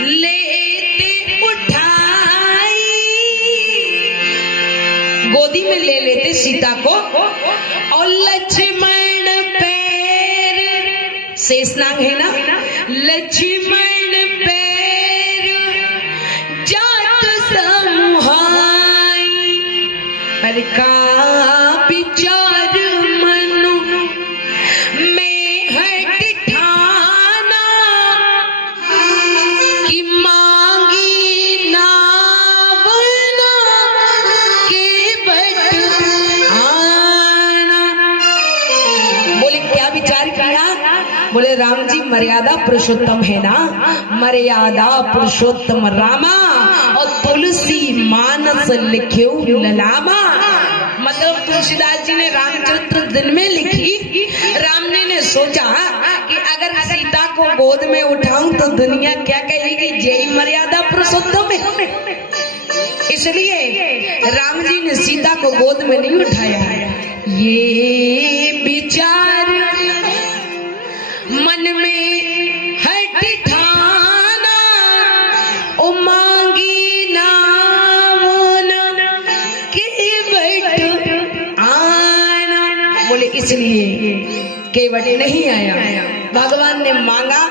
लेते उठाई, गोदी में ले लेते सीता को, और लक्ष्मण पैर, शेषनाग है ना, लक्ष्मण पैर जात समुहाई, पर का विचार मनु में हट ठाना, कि मांगी नावना के बट आना। बोले क्या विचार किया? बोले राम जी मर्यादा पुरुषोत्तम है ना, मर्यादा पुरुषोत्तम रामा, और तुलसी मानस लिख्यो ललामा। मतलब तुलसीदास जी ने रामचरित्र दिन में लिखी। राम ने सोचा कि अगर सीता को गोद में उठाऊं तो दुनिया क्या कहेगी, जय मर्यादा पुरुषोत्तम है। इसलिए राम जी ने सीता को गोद में नहीं उठाया। ये विचार मन में हट ठाना, ओ मांगी नावन के बट आना। बोले इसलिए केवट नहीं आया, भगवान ने मांगा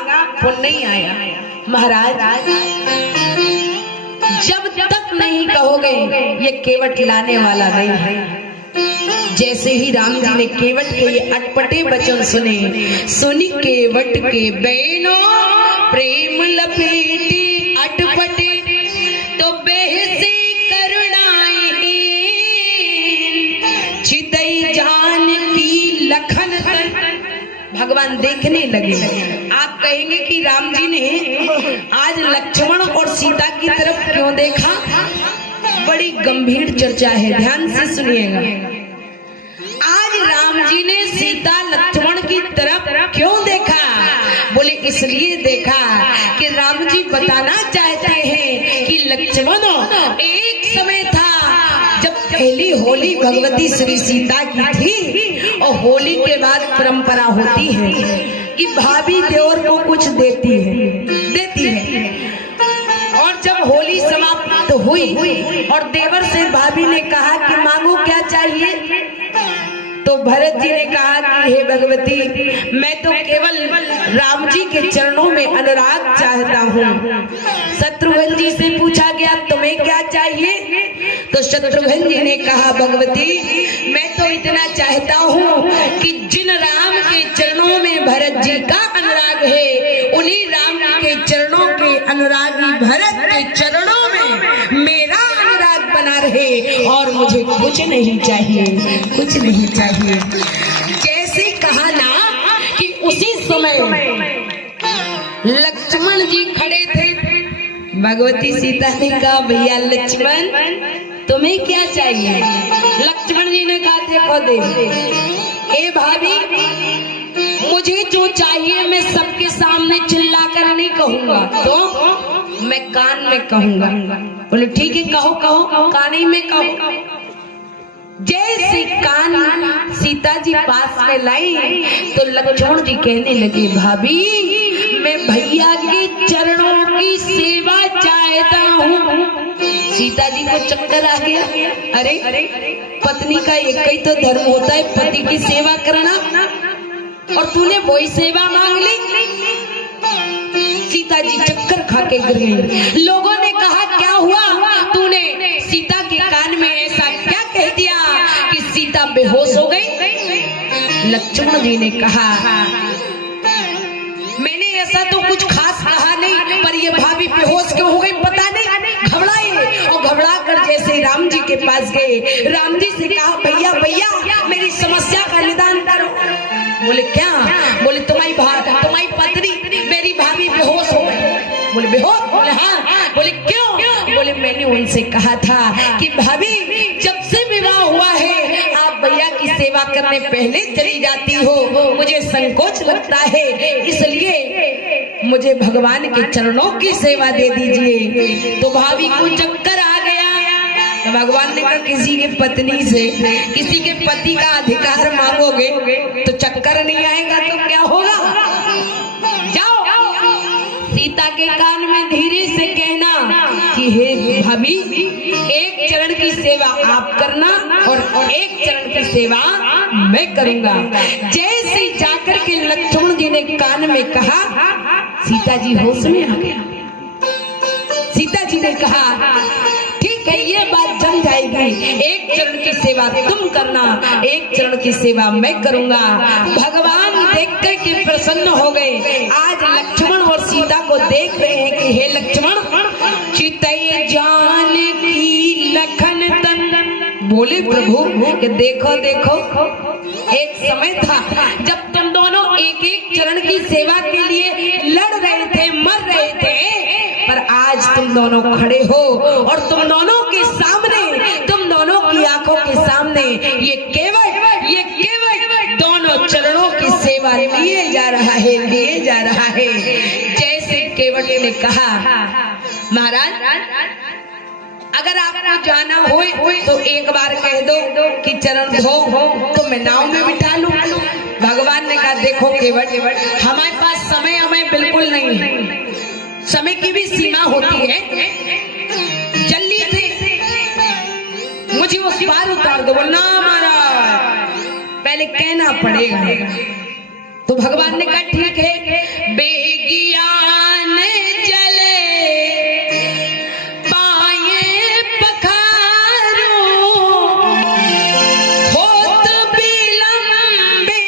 वो नहीं आया। महाराज जब तक नहीं कहोगे ये केवट लाने वाला नहीं है। जैसे ही राम जी ने केवट के ये अटपटे वचन सुने, सुनी केवट के बैनो प्रेम लपेटे अटपटे, तो बेहसी करुणाए चितई जान की लखन तन। भगवान देखने लगे। आप कहेंगे कि राम जी ने आज लक्ष्मण और सीता की तरफ क्यों देखा? बड़ी गंभीर चर्चा है, ध्यान से सुनिएगा। आज राम जी ने सीता लक्ष्मण की तरफ क्यों देखा? बोले इसलिए देखा कि राम जी बताना चाहते हैं कि लक्ष्मण, एक समय था जब पहली होली भगवती श्री सीता की थी, और होली के बाद परंपरा होती है कि भाभी देवर को कुछ देती है। और जब होली समाप्त हुई और देवर से भाभी ने कहा कि मांगो क्या चाहिए, तो भरत जी ने कहा कि हे भगवती, मैं तो केवल राम जी के चरणों में अनुराग चाहता हूँ। शत्रुघ्न जी से पूछा गया तुम्हें क्या चाहिए, तो शत्रुघ्न जी ने कहा भगवती मैं तो इतना चाहता हूँ कि जिन राम के चरणों में भरत जी का अनुराग है, उन्हीं राम के चरणों के अनुरागी भरत के चरणों में मेरा अनुराग बना रहे, और मुझे कुछ नहीं चाहिए, कुछ नहीं चाहिए। जैसे कहा ना कि उसी समय लक्ष्मण जी खड़े थे। भगवती सीता ने कहा भैया लक्ष्मण तुम्हें क्या चाहिए? लक्ष्मण जी ने कहा देखो दे, ए भाभी मुझे जो चाहिए मैं सबके सामने चिल्लाकर नहीं कहूंगा, तो मैं कान में कहूंगा। बोले ठीक है कहो कहो, कान ही में कहो। जैसे कान सीता जी पास में लाई तो लक्ष्मण जी कहने लगे भाभी मैं भैया के चरणों की सेवा चाहता हूँ। सीता जी को चक्कर आ गया, अरे पत्नी का एक ही तो धर्म होता है पति की सेवा करना, और तूने वही सेवा मांग ली। सीता जी चक्कर खा के गिर गई। लोगों ने कहा क्या हुआ, तूने सीता के कान में ऐसा क्या कह दिया कि सीता बेहोश हो गई? लक्ष्मण जी ने कहा मैंने ऐसा तो कुछ खास कहा नहीं, पर ये भाभी बेहोश क्यों हो गई पता नहीं। घबराए और घबरा कर जैसे राम जी के पास गए, राम जी से कहा भैया भैया मेरी समस्या का निदान करो। बोले क्या? बोले तुम्हारी पत्नी मेरी भाभी बेहोश हो गई। बोले बेहोश? बोले हाँ। बोले क्यों? बोले मैंने उनसे कहा था कि भाभी जब से विवाह हुआ है आप भैया की सेवा करने पहले चली जाती हो, मुझे संकोच लगता है, इसलिए मुझे भगवान के चरणों की सेवा दे दीजिए। तो भाभी को चक्कर आ गया। तो भगवान ने कहा किसी के पत्नी से किसी के पति का अधिकार मांगोगे तो चक्कर नहीं आएगा तो क्या होगा? जाओ सीता के कान में धीरे से कहना कि हे भाभी, एक चरण की सेवा आप करना और एक चरण की सेवा मैं करूंगा। जैसे जाकर के लक्ष्मण जी ने कान में कहा, सीता जी होश में आ गया। सीता जी ने कहा, ठीक है, ये बात जम जाएगी, एक चरण की सेवा तुम करना, एक चरण की सेवा मैं करूंगा। भगवान देख कर के प्रसन्न हो गए। आज लक्ष्मण और सीता को देख रहे हैं कि हे लक्ष्मण, चितई जानकी लखन तन। बोले प्रभु कि देखो देखो, एक समय था जब तुम दोनों एक एक चरण की सेवा के लिए लड़ रहे थे, मर रहे थे, पर आज तुम दोनों खड़े हो और तुम दोनों के सामने, तुम दोनों की आंखों के सामने ये केवट दोनों चरणों की सेवा लिए जा रहा है, लिए जा रहा है। जैसे केवट ने कहा, महाराज अगर आपको जाना हो तो एक बार कह दो कि चरण धो तो मैं नाव में बिठा लूं। भगवान ने कहा, देखो केवट, हमारे पास समय हमें बिल्कुल नहीं है, समय की भी सीमा होती है। जल्दी से मुझे उस पार उतार दो, ना महाराज पहले कहना पड़ेगा। तो भगवान ने कहा, ठीक है, बेगियान चले पाए पखारो, होत बिलंबे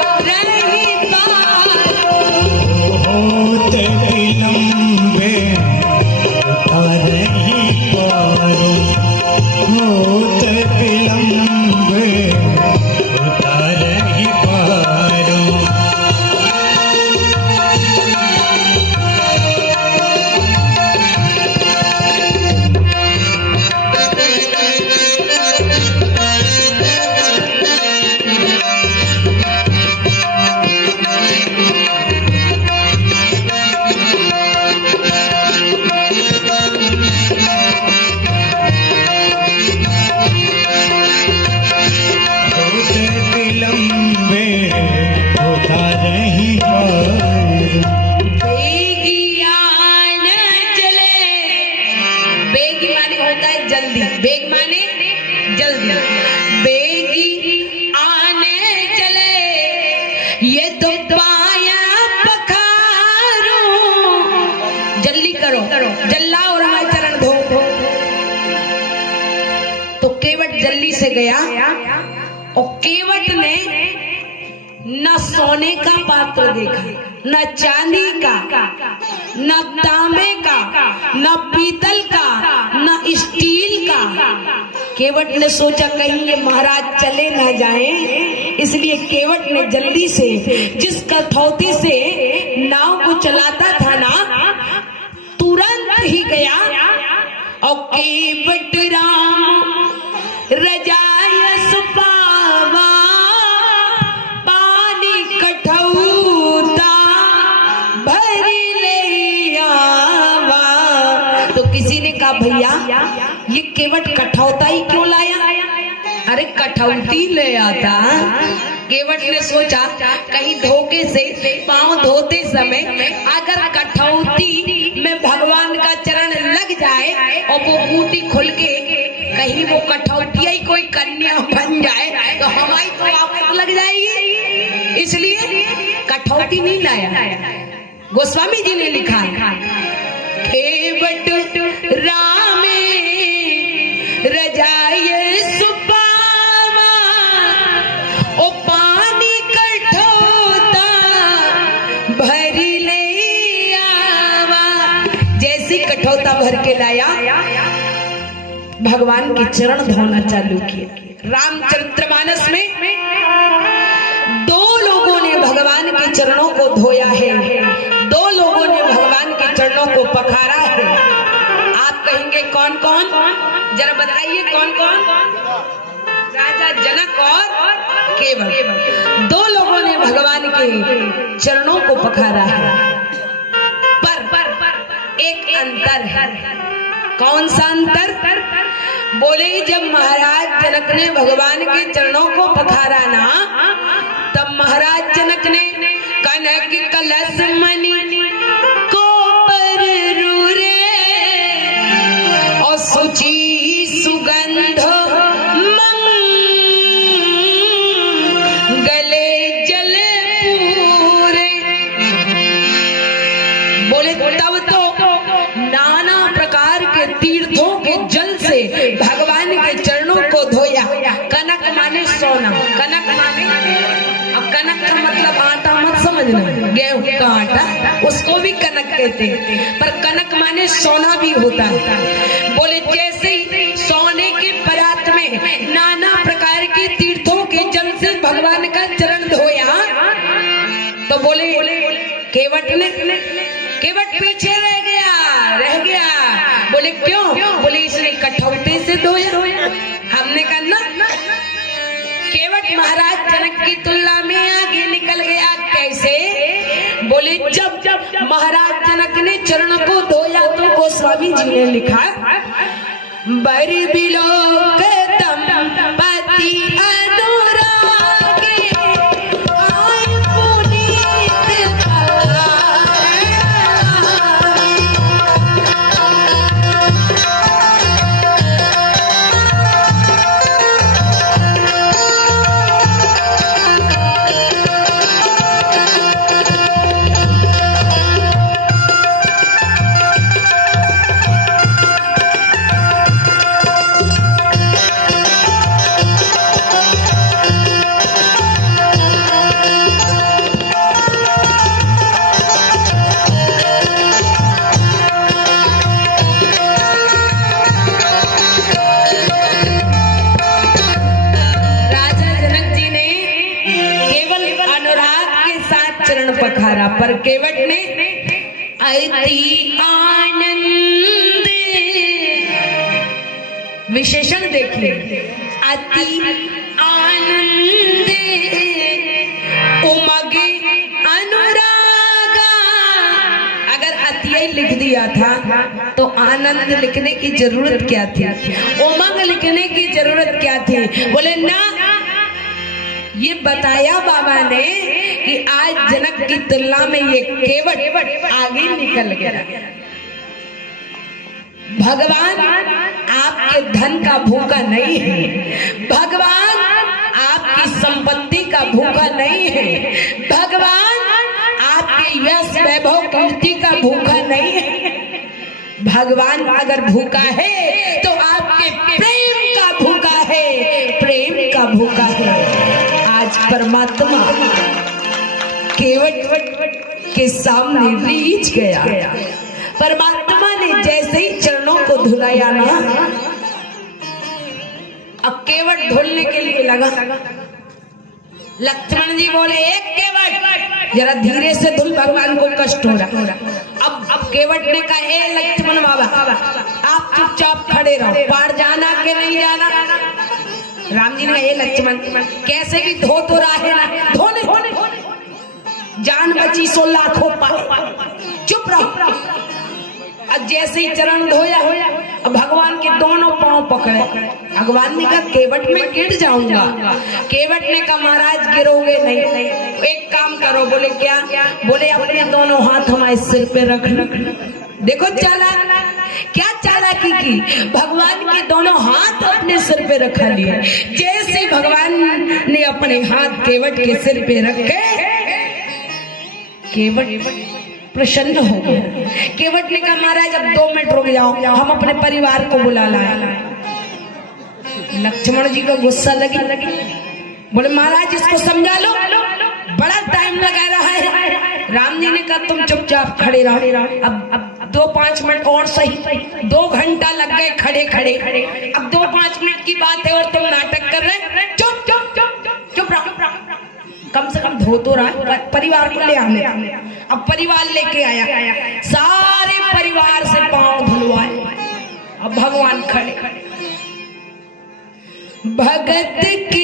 उतारहि पारो, होत बिलंबे उतारहि पारो, होत बिलंबे उतारहि पारो। बेग माने जल्दी, बेगी आने चले ये तो पाया पखारो, जल्दी करो, जल्ला और हमारे चरण धो। तो केवट जल्दी से गया और केवट ने न सोने का पात्र देखा, न चांदी का, न तांबे का, न पीतल का, न स्टील का। केवट ने सोचा कहीं ये महाराज चले ना जाएं, इसलिए केवट ने जल्दी से जिस कठौती से नाव को चलाता था ना, तुरंत ही गया और केवट राम रजाय सुपावा, पानी कठौता भर ले आवा। तो किसी ने कहा, भैया ये केवट कठौता ही क्यों लाया? अरे कठौती ले आता। केवट ने सोचा कहीं धोखे से पांव धोते समय अगर कठौती में भगवान का चरण लग जाए और वो बूटी खुल के कहीं वो कठौतिया ही कोई कन्या बन जाए तो हमारी तो आफत लग जाएगी, इसलिए कठौती नहीं लाया। गोस्वामी जी ने लिखा, केवट रामे रजाए सुपावा, ओ पानी कठौता भर ले आवा। जैसे कठौता भर के लाया, भगवान के चरण धोना चालू किया। रामचरितमानस में दो लोगों ने भगवान के चरणों को धोया है, दो लोगों ने भगवान के चरणों को पखारा है। आप कहेंगे कौन कौन? जरा बताइए कौन कौन? राजा जनक और केवट, दो लोगों ने भगवान के चरणों को पखारा है। पर एक अंतर है। कौन सा अंतर? बोले जब महाराज जनक ने भगवान के चरणों को पखारा ना, तब महाराज जनक ने कनक कलश मणि बोले तब तो नाना प्रकार के तीर्थों के जल से भगवान के चरणों को धोया। कनक माने सोना, कनक माने, अब कनक का मतलब आटा मत समझना, गेहूं का आटा, उसको भी कनक कहते हैं, पर कनक माने सोना भी होता है। बोले जैसे ही सोने के परात में नाना प्रकार के तीर्थों के जल से भगवान का चरण धोया, तो बोले केवट पीछे रह गया। बोले क्यों? बोले इसने कठौते से धोया। हमने कहा ना, केवट महाराज जनक की तुलना में आगे निकल गया। कैसे? बोले जब महाराज जनक ने चरण को धोया तो गोस्वामी जी ने लिखा, बरी बिलोक तम पति अनुरागे आय पुनीत पखारा, पर केवट ने अति आनंद, विशेषण देखिए, अति आनंद उमगे अनुरागा। अगर अति लिख दिया था तो आनंद लिखने की जरूरत क्या थी? उमंग लिखने की जरूरत क्या थी? बोले ना, ये बताया बाबा ने कि आज जनक की तुलना में ये केवट आगे निकल गया। भगवान आपके धन का भूखा नहीं है, भगवान आपकी संपत्ति का भूखा नहीं है, भगवान आपके यश वैभव कीर्ति का भूखा नहीं है। भगवान अगर भूखा है तो आपके प्रेम का भूखा है, प्रेम का भूखा है। आज परमात्मा केवट के सामने रीछ गया। परमात्मा ने जैसे ही चरणों को धुलाया ना, अब केवट धुलने के लिए लगा। लक्ष्मण जी बोले, एक केवट जरा धीरे से धुल, भगवान को कष्ट हो रहा। अब केवट ने कहा, हे लक्ष्मण बाबा, आप चुपचाप खड़े रहो, पार जाना के नहीं जाना। राम जी ने कहा, हे लक्ष्मण, कैसे भी धो तो रहा है ना, धोने जान बची सो लाखों पाए, चुप रहो। अब जैसे ही चरण धोया, अब भगवान के दोनों पांव पकड़े। भगवान ने कहा, केवट में गिर जाऊंगा। केवट ने कहा, महाराज गिरोगे नहीं, एक काम करो। बोले क्या? बोले अपने दोनों हाथ हमारे सिर पे रख। देखो क्या चालाकी की, भगवान के दोनों हाथ अपने सिर पे रखा लिए। जैसे भगवान ने अपने हाथ केवट के सिर पे रखे, केवट प्रसन्न हो गया। केवट ने कहा, महाराज अब 2 मिनट रुक जाओ, हम अपने परिवार को बुला लाए। लक्ष्मण जी को गुस्सा लगी। बोले महाराज इसको समझा लो, बड़ा टाइम लगा रहा है। राम जी ने कहा, तुम चुपचाप खड़े रहो। अब 2-5 मिनट और सही, 2 घंटा लग गए खड़े खड़े। अब 2-5 मिनट की बात है और तुम नाटक कर रहे। चुप रहो, कम से कम धो तो रहा, परिवार को ले आने। अब परिवार लेके आया, सारे परिवार से पांव धुलवाए। अब भगवान खड़े। भगत की